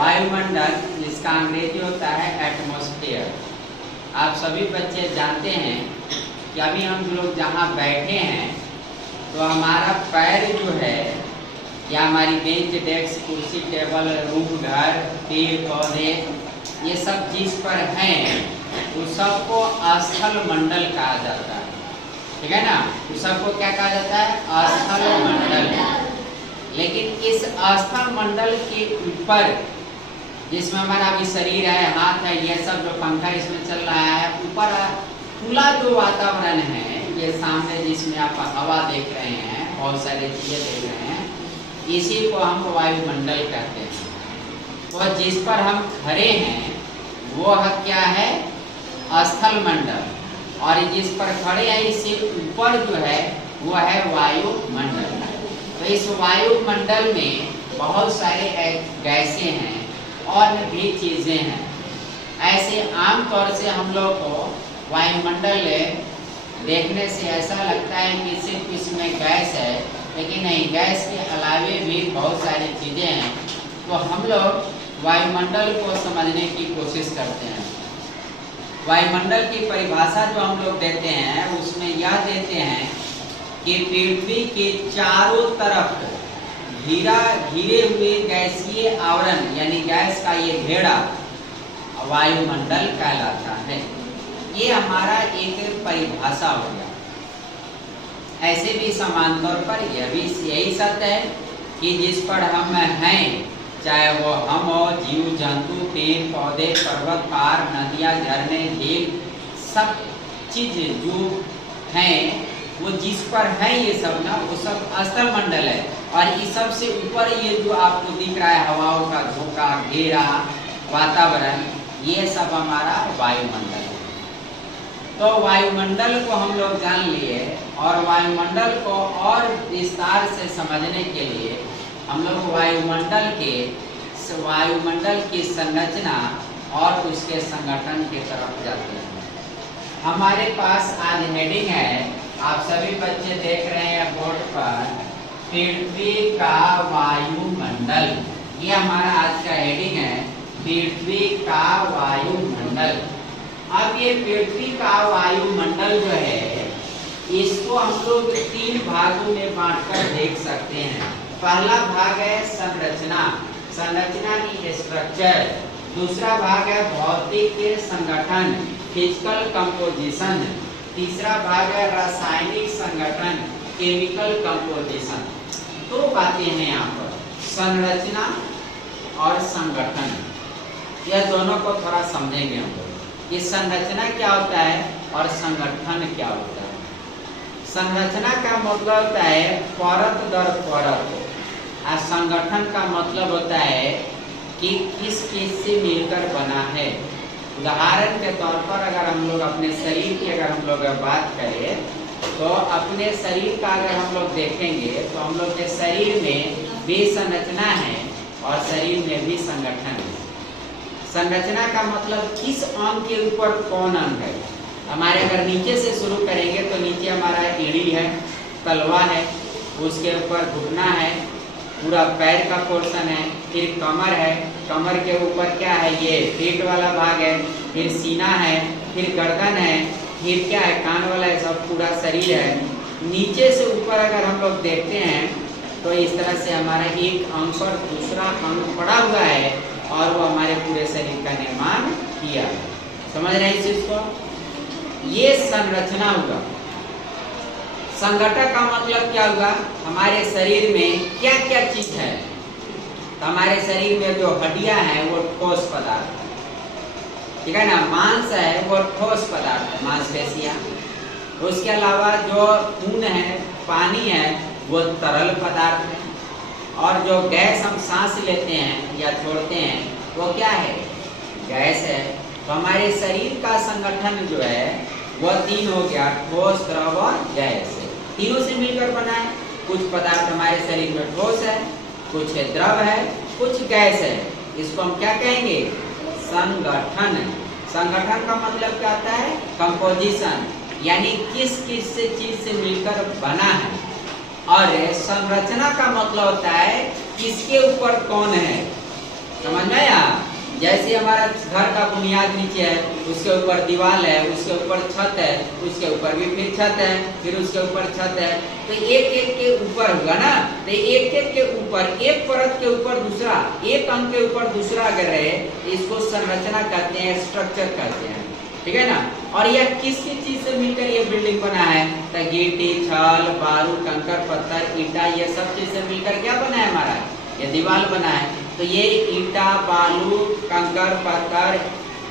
वायुमंडल, जिसका अंग्रेजी होता है एटमॉस्फेयर। आप सभी बच्चे जानते हैं कि अभी हम लोग जहाँ बैठे हैं तो हमारा पैर जो है या हमारी बेंच, डेस्क, कुर्सी, टेबल, रूम, घर, पेड़ पौधे, ये सब जिस पर हैं उस सबको स्थल मंडल कहा जाता है। ठीक है ना? उस सबको क्या कहा जाता है? स्थल मंडल। लेकिन इस स्थल मंडल के ऊपर, जिसमें हमारा अभी शरीर है, हाथ है, ये सब जो पंखा इसमें चल रहा है, ऊपर खुला जो वातावरण है, ये सामने जिसमें आप हवा देख रहे हैं, बहुत सारी चीजें देख रहे हैं, इसी को हम वायुमंडल कहते हैं। तो जिस पर हम खड़े हैं वो क्या है? स्थल मंडल। और जिस पर खड़े हैं इससे ऊपर जो है वो है वायुमंडल। तो इस वायुमंडल में बहुत सारे गैसें हैं और भी चीजें हैं। ऐसे आमतौर से हम लोग को वायुमंडल देखने से ऐसा लगता है कि सिर्फ इसमें गैस है, लेकिन नहीं, गैस के अलावे भी बहुत सारी चीजें हैं। तो हम लोग वायुमंडल को समझने की कोशिश करते हैं। वायुमंडल की परिभाषा जो हम लोग देते हैं उसमें यह देते हैं कि पृथ्वी के चारों तरफ घिरे हुए गैसीय आवरण, यानी गैस का ये घेरा वायुमंडल कहलाता है। ये हमारा एक परिभाषा हो गया। ऐसे भी समान तौर पर यह भी यही सत्य है कि जिस पर हम हैं, चाहे वो हम हो, जीव जंतु, पेड़ पौधे, पर्वत, पहाड़, नदियाँ, झरने, झील, सब चीज जो हैं वो जिस पर है ये सब ना, वो सब स्थल मंडल है। और इस सब से ऊपर ये जो आपको दिख रहा है, हवाओं का झोंका, घेरा, वातावरण, ये सब हमारा वायुमंडल है। तो वायुमंडल को हम लोग जान लिए, और वायुमंडल को और विस्तार से समझने के लिए हम लोग वायुमंडल की संरचना और उसके संगठन की तरफ जाते हैं। हमारे पास आज हेडिंग है, आप सभी बच्चे देख रहे हैं बोर्ड पर, पृथ्वी का वायुमंडल। ये हमारा आज का हेडिंग है, पृथ्वी का वायुमंडल। अब ये पृथ्वी का वायुमंडल जो है, इसको हम लोग 3 भागों में बांटकर देख सकते हैं। पहला भाग है संरचना की स्ट्रक्चर। दूसरा भाग है भौतिक संगठन, फिजिकल कंपोजिशन। तीसरा भाग है रासायनिक संगठन, केमिकल कंपोजिशन। 2 बातें हैं यहाँ पर, संरचना और संगठन। यह दोनों को थोड़ा समझेंगे हम लोग कि संरचना क्या होता है और संगठन क्या होता है। संरचना का मतलब होता है परत दर परत, और संगठन का मतलब होता है कि किस चीज से मिलकर बना है। उदाहरण के तौर पर अगर हम लोग अपने शरीर की अगर हम लोग बात करें, तो अपने शरीर का अगर हम लोग देखेंगे तो हम लोग के शरीर में भी संरचना है और शरीर में भी संगठन है। संरचना का मतलब किस अंग के ऊपर कौन अंग है। हमारे अगर नीचे से शुरू करेंगे तो नीचे हमारा एड़ी है, तलवा है, उसके ऊपर घुटना है, पूरा पैर का पोर्शन है, फिर कमर है, कमर के ऊपर क्या है, ये पेट वाला भाग है, फिर सीना है, फिर गर्दन है, फिर क्या है, कान वाला है, सब पूरा शरीर है। नीचे से ऊपर अगर हम लोग देखते हैं तो इस तरह से हमारा एक अंग पर दूसरा अंग पड़ा हुआ है और वो हमारे पूरे शरीर का निर्माण किया है। समझ रहे हैं इस चीज को? ये संरचना हुआ। संगठन का मतलब क्या हुआ, हमारे शरीर में क्या क्या चीज है। तो हमारे शरीर में जो हड्डियां हैं वो ठोस पदार्थ है, ठीक है ना। मांस है वो ठोस पदार्थ है, मांसपेशियां। उसके अलावा जो खून है, पानी है, वो तरल पदार्थ है। और जो गैस हम सांस लेते हैं या छोड़ते हैं वो क्या है, गैस है। तो हमारे शरीर का संगठन जो है वह 3 हो गया, ठोस, द्रव और गैस। तीनों से मिलकर बना है। कुछ पदार्थ हमारे शरीर में ठोस है, कुछ द्रव है, कुछ गैस है। इसको हम क्या कहेंगे, संगठन। संगठन का मतलब क्या होता है, कंपोजिशन, यानी किस किस से चीज से मिलकर बना है। और संरचना का मतलब होता है किसके ऊपर कौन है। समझ में आया? जैसे हमारा घर का बुनियाद नीचे है, उसके ऊपर दीवार है, उसके ऊपर छत है, उसके ऊपर भी फिर छत है, फिर उसके ऊपर छत है, तो एक एक के ऊपर होगा ना, तो एक एक के ऊपर, एक परत के ऊपर दूसरा, एक अंग के ऊपर दूसरा अगर रहे, इसको संरचना कहते हैं, स्ट्रक्चर कहते हैं, ठीक है ना। और यह किस किस चीज से मिलकर ये बिल्डिंग बना है, तो गिट्टी, छल, बालू, कंकड़, पत्थर, ईटा, ये सब चीज से मिलकर क्या बना है हमारा, ये दीवार बना है। तो ये ईटा, बालू, कंकड़, पत्थर,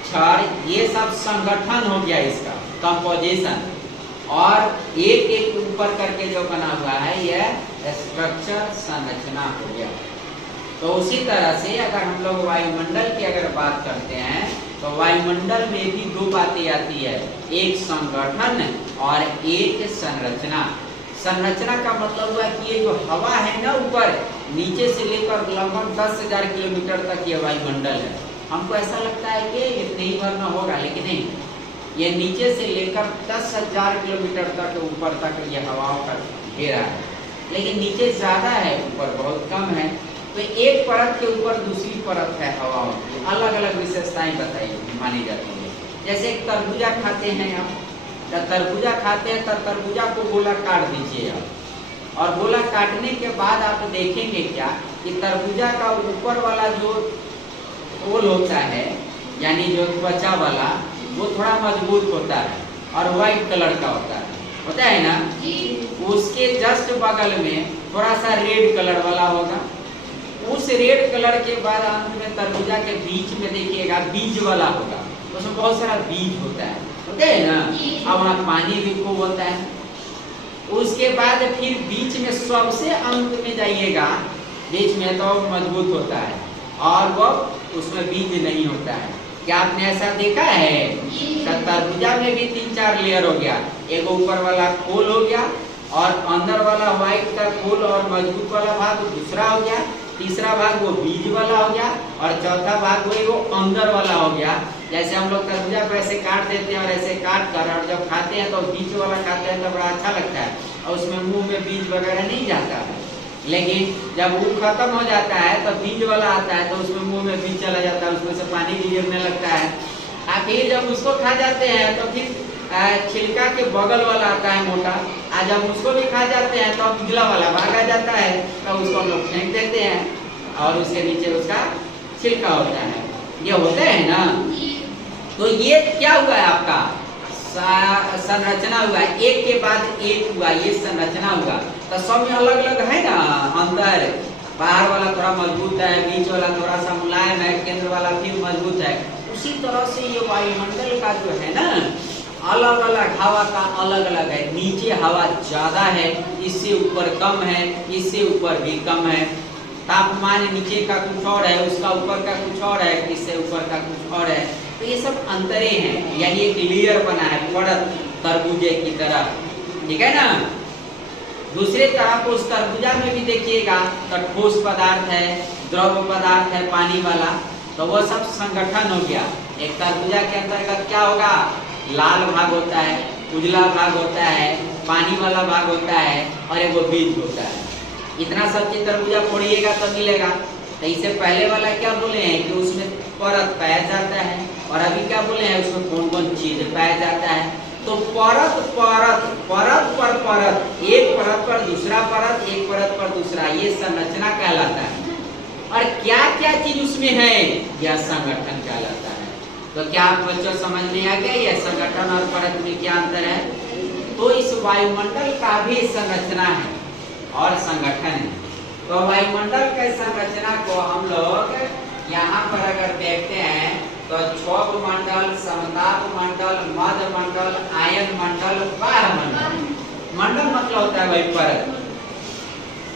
छड़, ये सब संगठन हो गया इसका, कंपोजिशन। और एक एक ऊपर करके जो बना हुआ है यह स्ट्रक्चर, संरचना हो गया। तो उसी तरह से अगर हम लोग वायुमंडल की अगर बात करते हैं, तो वायुमंडल में भी दो बातें आती है, एक संगठन और एक संरचना। संरचना का मतलब हुआ कि ये जो हवा है ना ऊपर, नीचे से लेकर लगभग 10,000 किलोमीटर तक ये वायुमंडल है। हमको ऐसा लगता है कि इतने ही भर में होगा, लेकिन नहीं, ये नीचे से लेकर 10,000 किलोमीटर तक ऊपर तक ये हवाओं का घेरा है, लेकिन नीचे ज्यादा है, ऊपर बहुत कम है। तो एक परत के ऊपर दूसरी परत है हवाओं की, अलग अलग विशेषताएं बताई मानी जाती है। जैसे तरबूजा खाते हैं आप, तरबूजा खाते हैं तो तरबूजा को गोला काट दीजिए आप, और गोला काटने के बाद आप देखेंगे क्या कि तरबूजा का ऊपर वाला जो ओल होता है, यानी जो त्वचा वाला, वो थोड़ा मजबूत होता है और व्हाइट कलर का होता है ना। उसके जस्ट बगल में थोड़ा सा रेड कलर वाला होगा। उस रेड कलर के बाद अंत में तरबूजा के बीच में देखिएगा बीज वाला होगा, उसमें बहुत सारा बीज होता है, होते है ना, और वहाँ पानी भी खूब होता है। उसके बाद फिर बीच में सबसे अंत में जाइएगा, बीच में तो मजबूत होता है और वो उसमें बीज नहीं होता है। क्या आपने ऐसा देखा है? तरबूजा में भी 3-4 लेयर हो गया, एक ऊपर वाला खोल हो गया, और अंदर वाला व्हाइट का खोल और मजबूत वाला भाग दूसरा हो गया, तीसरा भाग वो बीज वाला हो गया, और चौथा भाग वो अंदर वाला हो गया। जैसे हम लोग तरबूजा को ऐसे काट देते हैं और ऐसे काट कर, और जब खाते हैं तो बीज वाला खाते हैं तो बड़ा अच्छा लगता है, और उसमें मुंह में बीज वगैरह नहीं जाता है। लेकिन जब वो खत्म हो जाता है तो बीज वाला आता है, तो उसमें मुंह में बीज चला जाता है, उसमें से पानी भी गिरने लगता है। फिर जब उसको खा जाते हैं तो फिर छिलका के बगल वाला आता है मोटा, जब उसको भी खा जाते हैं तो पिछला वाला भाग आ जाता है, तो उसको हम लोग फेंक देते हैं, और उसके नीचे उसका छिलका होता है। ये होता है ना। तो ये क्या हुआ है आपका संरचना हुआ, एक के बाद एक हुआ, ये संरचना हुआ। तो सब में अलग अलग है ना, अंदर बाहर वाला थोड़ा मजबूत है, बीच वाला थोड़ा सा मुलायम है, केंद्र वाला फिर मजबूत है। उसी तरह से ये वायुमंडल का जो है ना, अलग अलग हवा का अलग अलग है। नीचे हवा ज्यादा है, इससे ऊपर कम है, इससे ऊपर भी कम है। तापमान नीचे का कुछ और है, उसका ऊपर का कुछ और है, इससे ऊपर का कुछ और है। तो ये सब अंतरे हैं, यानी एक लेयर बना है, परत तरबूजे की तरह, ठीक है ना। दूसरे तरफ उस तरबूजा में भी देखिएगा तो ठोस पदार्थ है, द्रव पदार्थ है, पानी वाला, तो वो सब संगठन हो गया। एक तरबूजा के अंतर्गत क्या होगा, लाल भाग होता है, उजला भाग होता है, पानी वाला भाग होता है, और एक वो बीज होता है। इतना सब चीज तरबूजा फोड़िएगा तो मिलेगा। तो इससे पहले वाला क्या बोले हैं कि उसमें परत पाया जाता है, और अभी क्या बोले हैं उसमें कौन कौन चीज पाया जाता है। तो परत परत परत पर परत, एक परत पर दूसरा परत, एक परत पर दूसरा, ये संरचना कहलाता है। और क्या क्या चीज उसमें है, यह संगठन कहलाता है। तो क्या आप बच्चों समझ में आ गया यह संगठन और परत में क्या अंतर है? तो इस वायुमंडल का भी संरचना है और संगठन है। तो वायुमंडल के संरचना को हम लोग यहाँ पर अगर देखते हैं तो क्षोभ मंडल, समताप मंडल, मध्य मंडल, आयन मंडल, बाह्य मंडल। मंडल मतलब होता है वही परत।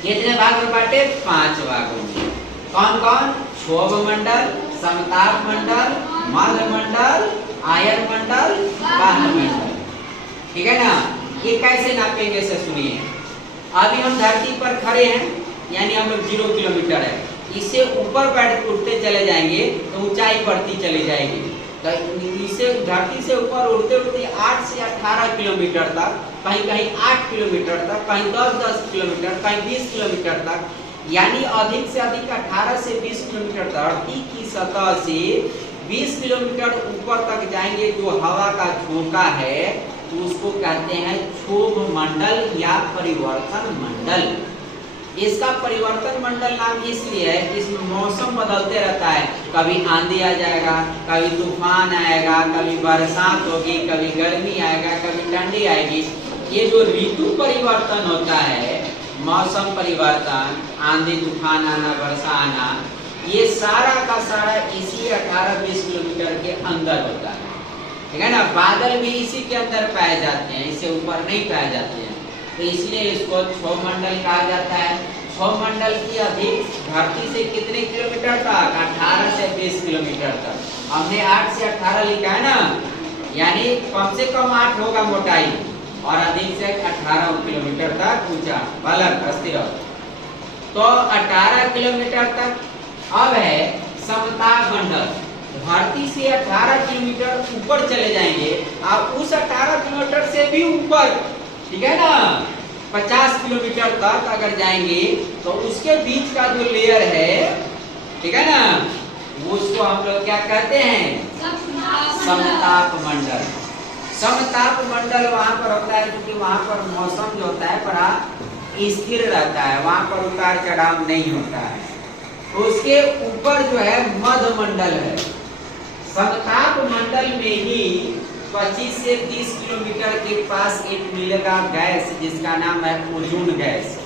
कितने भाग में बांटे? 5 भागों में। कौन कौन? क्षोभ मंडल, समताप मंडल, मध्य मंडल, आयन मंडल, बाह्य मंडल, ठीक है ना। ये कैसे नापेंगे से सुनिए। अभी हम धरती पर खड़े हैं, यानी हम लोग 0 किलोमीटर है, इससे ऊपर बैठ उठते चले जाएंगे तो ऊंचाई बढ़ती चली जाएगी। तो इससे धरती से ऊपर उड़ते उड़ते 8 से 18 किलोमीटर तक, कहीं कहीं 8 किलोमीटर तक, कहीं 10-10 किलोमीटर, कहीं 20 किलोमीटर तक, यानी अधिक से अधिक 18 से 20 किलोमीटर धरती की सतह से 20 किलोमीटर ऊपर तक जाएंगे जो हवा का झोंका है, तो उसको कहते हैं क्षोभ मंडल या परिवर्तन मंडल। इसका परिवर्तन मंडल नाम इसलिए है कि इसमें मौसम बदलते रहता है, कभी आंधी आ जाएगा, कभी तूफान आएगा, कभी बरसात होगी, कभी गर्मी आएगा, कभी ठंडी आएगी। ये जो ऋतु परिवर्तन होता है, मौसम परिवर्तन, आंधी तूफान आना, वर्षा आना, ये सारा का सारा इसी 18-20 किलोमीटर के अंदर होता है, ठीक है ना। बादल भी इसी के अंदर पाए जाते हैं, इससे ऊपर नहीं पाए जाते हैं, तो इसलिए इसको क्षोभ मंडल कहा जाता है। क्षोभ मंडल की अधिक धरती से कितने किलोमीटर तक? 18 से 20 किलोमीटर तक। हमने 8 से 18 लिखा है ना, यानी कम से कम 8 होगा मोटाई और अधिक से 18 किलोमीटर तक ऊंचा, बालक अस्थिर। तो 18 किलोमीटर तक। अब है समताप मंडल, धरती से 18 किलोमीटर ऊपर चले जाएंगे, आप उस 18 किलोमीटर से भी ऊपर, ठीक है ना, 50 किलोमीटर तक अगर जाएंगे तो उसके बीच का जो लेयर है, ठीक है ना, उसको हम लोग क्या कहते हैं? समताप मंडल। समताप मंडल वहां पर होता है क्योंकि वहां पर मौसम जो होता है बड़ा स्थिर रहता है, वहां पर उतार चढ़ाव नहीं होता है। उसके ऊपर जो है मध्य मंडल है। समताप मंडल में ही 25 से 30 किलोमीटर के पास एक मिलेगा गैस जिसका नाम है ओजोन गैस,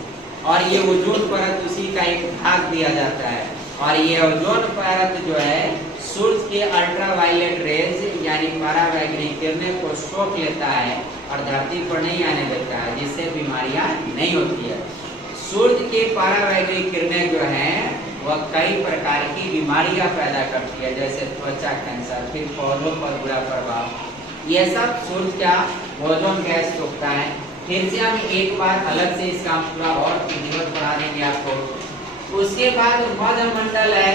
और ये ओजोन परत उसी का एक भाग दिया जाता है। और ये ओजोन परत जो है सूर्य के अल्ट्रावायलेट रेज यानी परावैंगनिक किरणें को सोख लेता है और धरती पर नहीं आने देता है, जिससे बीमारियां नहीं होती है। सूर्य के परावैंगनिक किरणें जो हैं वह कई प्रकार की बीमारियां पैदा करती है, जैसे त्वचा कैंसर, फिर पौधों पर बुरा प्रभाव, ये सब सूर्य का ओजोन गैस रोकता है। फिर से हम एक बार अलग से इसका पूरा और विधिवत बढ़ा देंगे आपको। उसके बाद मध्य मंडल है।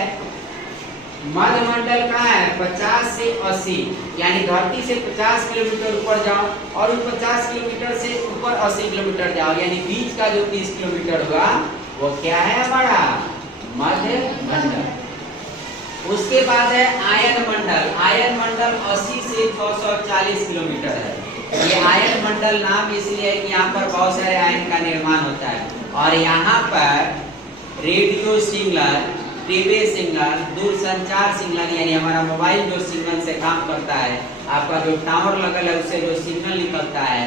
मध्य मंडल कहाँ है? 50 से 80, यानी धरती से 50 किलोमीटर ऊपर जाओ और उस 50 किलोमीटर से ऊपर 80 किलोमीटर जाओ, यानी बीच का जो 30 किलोमीटर हुआ वो क्या है? हमारा मध्य मंडल। उसके बाद है आयन मंडल। आयन मंडल 80 से 640 किलोमीटर है। ये आयन मंडल नाम इसलिए है कि यहाँ पर बहुत सारे आयन का निर्माण होता है और यहाँ पर रेडियो सिग्नल, टीवी सिग्नल, दूरसंचार सिग्नल, यानी हमारा मोबाइल जो सिग्नल से काम करता है, आपका जो टावर लगल है उससे जो सिग्नल निकलता है,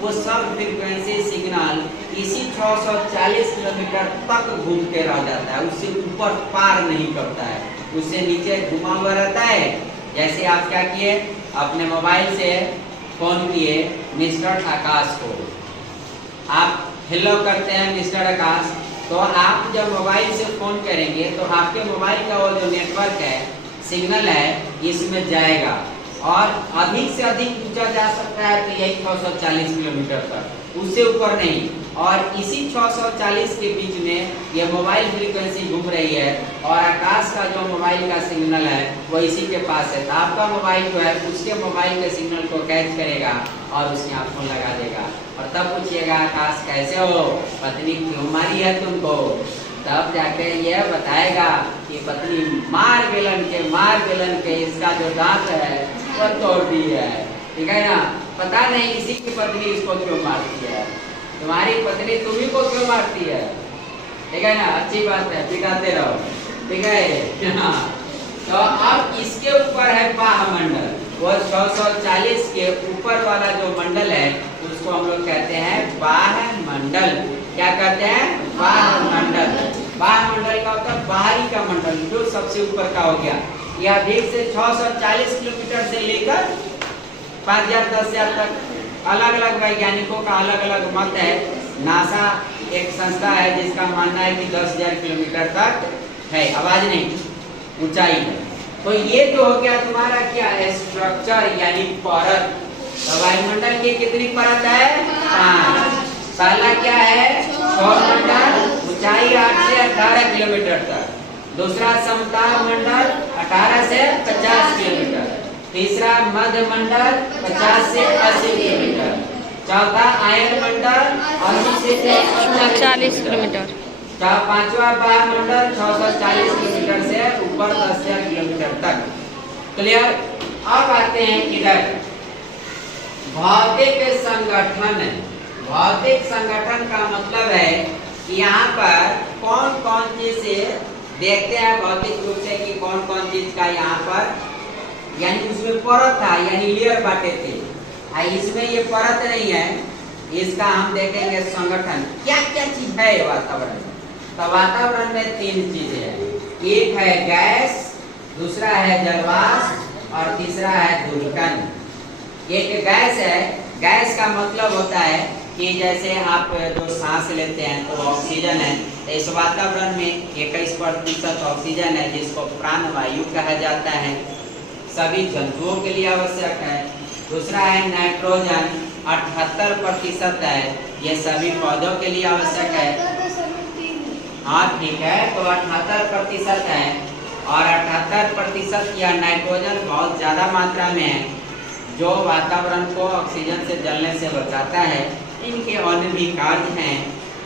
वो सब फ्रीक्वेंसी सिग्नल इसी 640 किलोमीटर तक घूम के रह जाता है, उससे ऊपर पार नहीं करता है, उससे नीचे घुमा हुआ रहता है। जैसे आप क्या किए, अपने मोबाइल से फोन किए मिस्टर आकाश को, आप हेलो करते हैं मिस्टर आकाश, तो आप जब मोबाइल से फोन करेंगे तो आपके मोबाइल का वो जो नेटवर्क है, सिग्नल है, इसमें जाएगा और अधिक से अधिक ऊंचा जा सकता है तो यही 640 किलोमीटर तक, उससे ऊपर नहीं। और इसी 640 के बीच में ये मोबाइल फ्रीक्वेंसी घूम रही है और आकाश का जो मोबाइल का सिग्नल है वो इसी के पास है, तो आपका मोबाइल जो है उसके मोबाइल के सिग्नल को कैच करेगा और उसके आप फोन लगा देगा और तब पूछिएगा आकाश कैसे हो, पत्नी क्यों मारी है तुमको, तब जाके यह बताएगा कि पत्नी मार बेलन के इसका जो दांत है वो तोड़ दी है, ठीक है ना। पता नहीं इसी की पत्नी इसको क्यों मारती है, तुम्हारी पत्नी तुम्ही को क्यों मारती है, ठीक है ना। अच्छी बात है, पिटाते रहो, ठीक है। तो अब इसके ऊपर है बाह्यमंडल, वो 640 के ऊपर वाला जो मंडल है उसको हम लोग कहते हैं बाह्यमंडल। क्या कहते हैं? बाह्यमंडल। बाह्यमंडल का होता है बाहरी का मंडल, जो सबसे ऊपर का हो गया। यह अधिक से 640 किलोमीटर से लेकर 5000 10,000 तक अलग अलग वैज्ञानिकों का अलग अलग मत है। नासा एक संस्था है जिसका मानना है कि 10,000 किलोमीटर तक है, आवाज नहीं, ऊंचाई है। तो ये जो हो गया तुम्हारा क्या है? स्ट्रक्चर यानी परत। तो वायुमंडल की कितनी परत है? 5। पहला क्या है? सौरमंडल, ऊंचाई 8 से 18 किलोमीटर तक। दूसरा समताप मंडल 18 से 50 किलोमीटर। तीसरा मध्य मंडल 50 से 80 किलोमीटर। चौथा आयन मंडल 80 से 40 किलोमीटर। पांचवा वायुमंडल 640 किलोमीटर से ऊपर 10,000 किलोमीटर तक। क्लियर। अब आते हैं इधर भौतिक संगठन। भौतिक संगठन का मतलब है कि यहाँ पर कौन कौन चीज से देखते हैं भौतिक रूप से कि कौन कौन चीज का यहाँ पर यानी उसमें परत था यानी लेयर बांटे थे। इसमें ये परत नहीं है, इसका हम देखेंगे संगठन क्या क्या चीज है वातावरण में। तो वातावरण में 3 चीजें हैं, एक है गैस, दूसरा है जलवाष्प और तीसरा है धूलिकण। एक गैस है, गैस का मतलब होता है कि जैसे आप जो सांस लेते हैं तो ऑक्सीजन है, तो इस वातावरण में 21% ऑक्सीजन है जिसको प्राणवायु कहा जाता है, सभी जंतुओं के लिए आवश्यक है। दूसरा है नाइट्रोजन 78% है, ये सभी पौधों के लिए आवश्यक है। हाँ ठीक है, तो 78% है और 78% या नाइट्रोजन बहुत ज़्यादा मात्रा में है जो वातावरण को ऑक्सीजन से जलने से बचाता है। इनके अन्य भी कार्य हैं,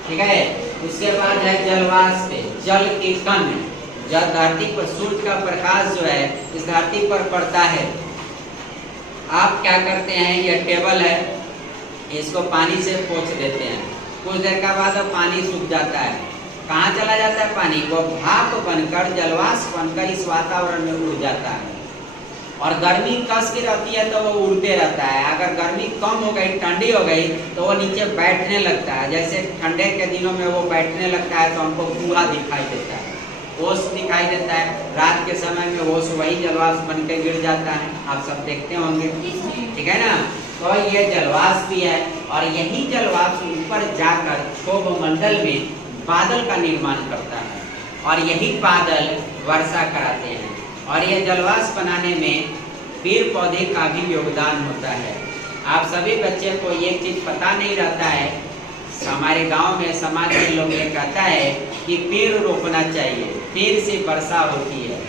ठीक है। उसके बाद है जलवाष्प, जल के कण। जब धरती पर सूर्य का प्रकाश जो है इस धरती पर पड़ता है, आप क्या करते हैं, ये टेबल है, इसको पानी से पोंछ देते हैं, कुछ देर के बाद पानी सूख जाता है। कहाँ चला जाता है पानी? वो भाप बनकर जलवाष्प बनकर इस वातावरण में उड़ जाता है और गर्मी कस की रहती है तो वो उड़ते रहता है। अगर गर्मी कम हो गई, ठंडी हो गई तो वो नीचे बैठने लगता है। जैसे ठंडे के दिनों में वो बैठने लगता है तो हमको कुआ दिखाई देता है, ओस दिखाई देता है। रात के समय में ओस वही जलवाष्प बन के गिर जाता है, आप सब देखते होंगे, ठीक है ना। तो ये जलवाष्प भी है और यही जलवाष्प ऊपर जाकर क्षोभ मंडल में बादल का निर्माण करता है और यही बादल वर्षा कराते हैं। और ये जलवाष्प बनाने में पेड़ पौधे का भी योगदान होता है। आप सभी बच्चे को ये चीज पता नहीं रहता है, हमारे गांव में समाज के लोग ये कहता है कि पेड़ रोपना चाहिए, पेड़ से वर्षा होती है।